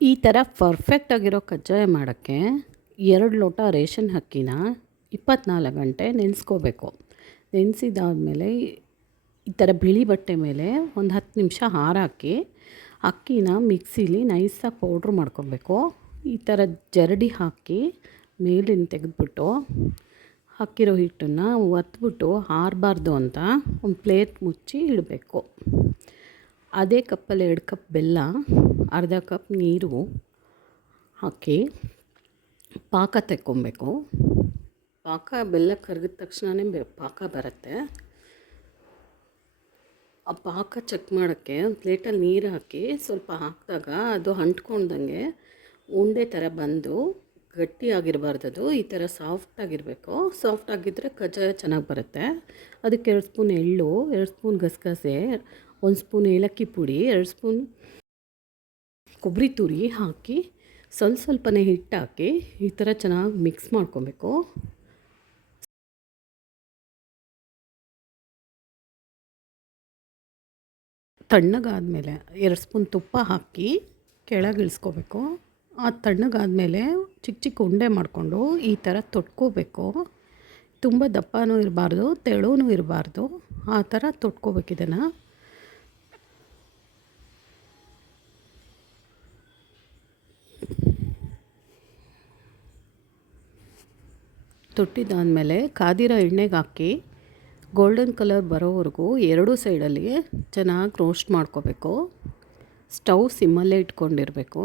ಈ ಥರ ಪರ್ಫೆಕ್ಟಾಗಿರೋ ಕಜ್ಜಾಯ ಮಾಡೋಕ್ಕೆ ಎರಡು ಲೋಟ ರೇಷನ್ ಅಕ್ಕಿನ ಇಪ್ಪತ್ನಾಲ್ಕು ಗಂಟೆ ನೆನೆಸ್ಕೋಬೇಕು. ನೆನೆಸಿದಾದ್ಮೇಲೆ ಈ ಥರ ಬಿಳಿ ಬಟ್ಟೆ ಮೇಲೆ ಒಂದು ಹತ್ತು ನಿಮಿಷ ಹಾರಾಕಿ ಅಕ್ಕಿನ ಮಿಕ್ಸಿಲಿ ನೈಸಾಗಿ ಪೌಡ್ರ್ ಮಾಡ್ಕೊಬೇಕು. ಈ ಥರ ಜರಡಿ ಹಾಕಿ ಮೇಲಿನ ತೆಗೆದ್ಬಿಟ್ಟು ಹಾಕಿರೋ ಹಿಟ್ಟನ್ನು ಒತ್ಬಿಟ್ಟು ಹಾರಬಾರ್ದು ಅಂತ ಒಂದು ಪ್ಲೇಟ್ ಮುಚ್ಚಿ ಇಡಬೇಕು. ಅದೇ ಕಪ್ಪಲ್ಲಿ ಎರಡು ಕಪ್ ಬೆಲ್ಲ, ಅರ್ಧ ಕಪ್ ನೀರು ಹಾಕಿ ಪಾಕ ತೆಕ್ಕೊಬೇಕು. ಪಾಕ ಬೆಲ್ಲ ಕರಗಿದ ತಕ್ಷಣವೇ ಬೆ, ಪಾಕ ಬರುತ್ತೆ. ಆ ಪಾಕ ಚೆಕ್ ಮಾಡೋಕ್ಕೆ ಒಂದು ಪ್ಲೇಟಲ್ಲಿ ನೀರು ಹಾಕಿ ಸ್ವಲ್ಪ ಹಾಕಿದಾಗ ಅದು ಅಂಟ್ಕೊಂಡಂಗೆ ಉಂಡೆ ಥರ ಬಂದು ಗಟ್ಟಿಯಾಗಿರಬಾರ್ದದು ಈ ಥರ ಸಾಫ್ಟಾಗಿರಬೇಕು. ಸಾಫ್ಟ್ ಆಗಿದ್ದರೆ ಕಜ್ಜಾಯ ಚೆನ್ನಾಗಿ ಬರುತ್ತೆ. ಅದಕ್ಕೆ ಎರಡು ಸ್ಪೂನ್ ಎಳ್ಳು, ಎರಡು ಸ್ಪೂನ್ ಗಸಗಸೆ ಒಂದು ಸ್ಪೂನ್ ಏಲಕ್ಕಿ ಪುಡಿ, ಎರಡು ಸ್ಪೂನ್ ಕೊಬ್ಬರಿ ತುರಿ ಹಾಕಿ, ಸ್ವಲ್ಪ ಸ್ವಲ್ಪನೇ ಹಿಟ್ಟು ಹಾಕಿ ಈ ಥರ ಚೆನ್ನಾಗಿ ಮಿಕ್ಸ್ ಮಾಡ್ಕೊಬೇಕು. ತಣ್ಣಗಾದಮೇಲೆ ಎರಡು ಸ್ಪೂನ್ ತುಪ್ಪ ಹಾಕಿ ಕೆಳಗೆ ಇಳಿಸ್ಕೋಬೇಕು. ಆ ತಣ್ಣಗಾದಮೇಲೆ ಚಿಕ್ಕ ಚಿಕ್ಕ ಉಂಡೆ ಮಾಡಿಕೊಂಡು ಈ ಥರ ತೊಟ್ಕೋಬೇಕು. ತುಂಬ ದಪ್ಪನೂ ಇರಬಾರ್ದು ತೆಳುವೂ ಇರಬಾರ್ದು. ಆ ಥರ ತೊಟ್ಕೋಬೇಕು ಇದನ್ನು. ತೊಟ್ಟಿದ್ದಾದಮೇಲೆ ಕಾದಿರೋ ಎಣ್ಣೆಗೆ ಹಾಕಿ ಗೋಲ್ಡನ್ ಕಲರ್ ಬರೋವರೆಗೂ ಎರಡೂ ಸೈಡಲ್ಲಿ ಚೆನ್ನಾಗಿ ರೋಸ್ಟ್ ಮಾಡ್ಕೋಬೇಕು. ಸ್ಟವ್ ಸಿಮ್ಮಲ್ಲೇ ಇಟ್ಕೊಂಡಿರಬೇಕು.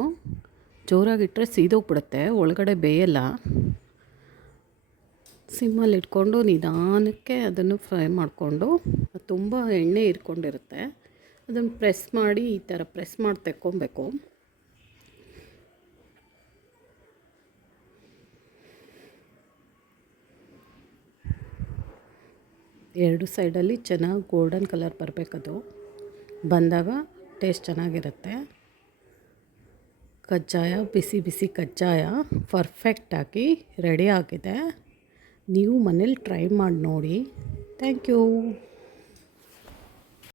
ಜೋರಾಗಿಟ್ಟರೆ ಸೀದೋಗ್ಬಿಡುತ್ತೆ, ಒಳಗಡೆ ಬೇಯಲ್ಲ. ಸಿಮ್ಮಲ್ಲಿ ಇಟ್ಕೊಂಡು ನಿಧಾನಕ್ಕೆ ಅದನ್ನು ಫ್ರೈ ಮಾಡಿಕೊಂಡು ತುಂಬ ಎಣ್ಣೆ ಇರ್ಕೊಂಡಿರುತ್ತೆ ಅದನ್ನು ಪ್ರೆಸ್ ಮಾಡಿ ಈ ಥರ ಪ್ರೆಸ್ ಮಾಡಿ ತೆಕ್ಕೊಬೇಕು. ಎರಡು ಸೈಡಲ್ಲಿ ಚೆನ್ನಾಗಿ ಗೋಲ್ಡನ್ ಕಲರ್ ಬರಬೇಕದು. ಬಂದಾಗ ಟೇಸ್ಟ್ ಚೆನ್ನಾಗಿರುತ್ತೆ. ಕಜ್ಜಾಯ, ಬಿಸಿ ಬಿಸಿ ಕಜ್ಜಾಯ ಪರ್ಫೆಕ್ಟಾಗಿ ರೆಡಿ ಆಗಿದೆ. ನೀವು ಮನೇಲಿ ಟ್ರೈ ಮಾಡಿ ನೋಡಿ. Thank you